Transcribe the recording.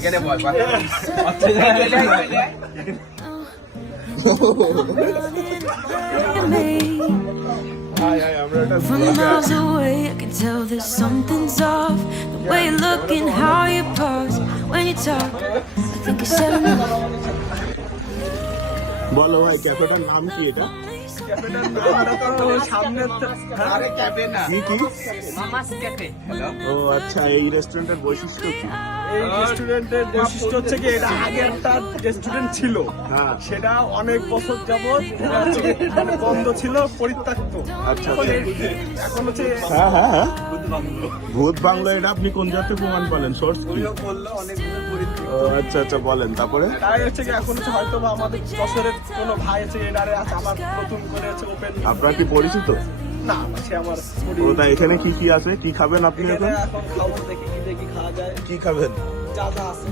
এখানে বল From miles away, I can tell that something's off. The way you look and how you pose when you talk. I think it's 7 বলো ভাই ক্যাফেটার নাম কি এটা? ও আচ্ছা, এই রেস্টুরেন্টের বৈশিষ্ট্য কি? এই রেস্টুরেন্টের বৈশিষ্ট্য হচ্ছে কি, এটা আগে একটা রেস্টুরেন্ট ছিল, হ্যাঁ। সেটা অনেক বছর যাবত মানে বন্ধ ছিল, পরিত্যক্ত। আচ্ছা এখন হচ্ছে হ্যাঁ হ্যাঁ হ্যাঁ, ভূত বাংলা। এটা আপনি কোন জাতীয় প্রমাণ বলেন, সোর্স কি? ও আচ্ছা আচ্ছা, বলেন তারপরে। তাই হচ্ছে কি, এখন হচ্ছে হয়তো বা আমাদের যশোরের কোনো ভাই আছে এটারে আছে আবার নতুন করে হচ্ছে ওপেন। আপনার কি পরিচিত? না, সে আমার ও তা এখানে কি কি আছে, কি খাবেন আপনি এখন? এখন খাবো, দেখি কি খাওয়া যায়, কি খাবেন? যা যা আছে।